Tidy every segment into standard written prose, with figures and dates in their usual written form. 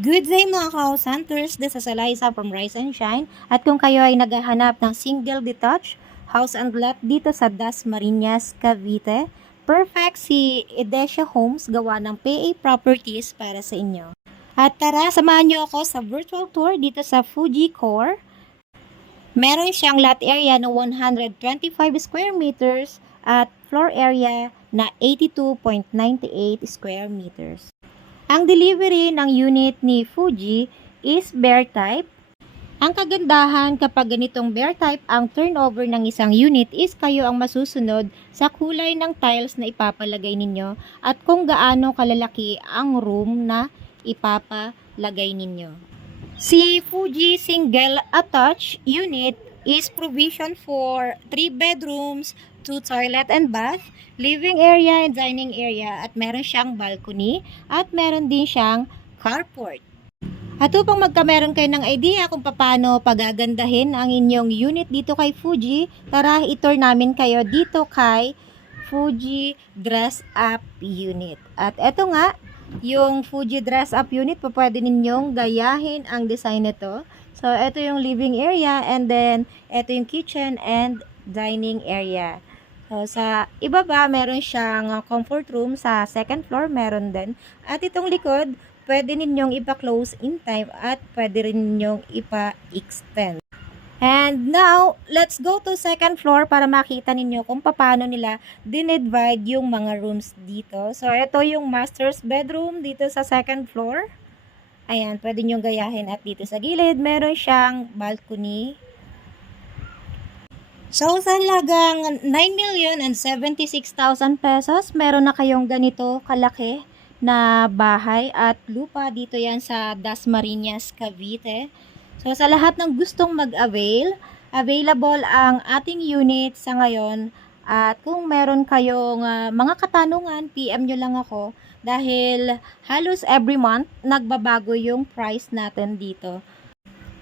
Good day mga ka-house hunters, this is Eliza from Rise and Shine. At kung kayo ay naghahanap ng single detached house and lot dito sa Dasmariñas, Cavite, perfect si Edesia Homes gawa ng PA Properties para sa inyo. At tara, samahan niyo ako sa virtual tour dito sa Fuji Core. Meron siyang lot area na 125 square meters at floor area na 82.98 square meters. Ang delivery ng unit ni Fuji is bear type. Ang kagandahan kapag ganitong bear type, ang turnover ng isang unit is kayo ang masusunod sa kulay ng tiles na ipapalagay ninyo at kung gaano kalalaki ang room na ipapalagay ninyo. Si Fuji single attached unit is provision for 3 bedrooms, 2 toilet and bath, living area and dining area at meron siyang balcony at meron din siyang carport. At upang magkameron kayo ng idea kung paano pagagandahin ang inyong unit dito kay Fuji, tara i-tour namin kayo dito kay Fuji Dress Up Unit. At eto nga, yung Fuji Dress Up Unit, pwede ninyong gayahin ang design nito. So, ito yung living area and then ito yung kitchen and dining area. So, sa ibaba, meron siyang comfort room. Sa second floor, meron din. At itong likod, pwede ninyong ipa-close in time at pwede rin ninyong ipa-extend. And now, let's go to second floor para makita ninyo kung paano nila dinivide yung mga rooms dito. So, ito yung master's bedroom dito sa second floor. Ayan, pwede nyo gayahin at dito sa gilid, meron siyang balcony. So, sa halagang 9,076,000 pesos, meron na kayong ganito kalaki na bahay at lupa dito yan sa Dasmariñas, Cavite. So, sa lahat ng gustong mag-avail, available ang ating unit sa ngayon. At kung meron kayong mga katanungan, PM nyo lang ako dahil halos every month nagbabago yung price natin dito.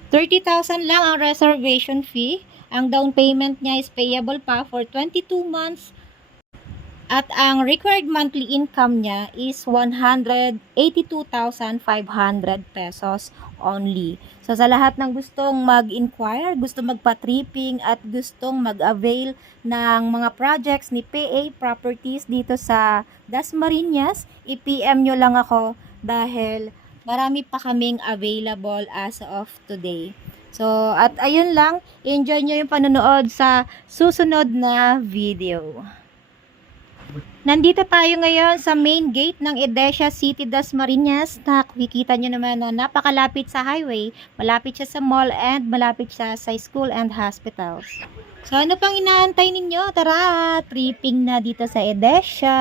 30,000 lang ang reservation fee. Ang down payment niya is payable pa for 22 months. At ang required monthly income niya is 182,500 pesos only. So sa lahat ng gustong mag-inquire, gusto magpa-tripping at gustong mag-avail ng mga projects ni PA Properties dito sa Dasmariñas, i-PM nyo lang ako dahil marami pa kaming available as of today. So at ayun lang, enjoy nyo yung panonood sa susunod na video. Nandito tayo ngayon sa main gate ng Edesia City, Dasmariñas. Nakikita nyo naman no, napakalapit sa highway. Malapit siya sa mall and malapit siya sa school and hospitals. So ano pang inaantay ninyo? Tara, tripping na dito sa Edesia.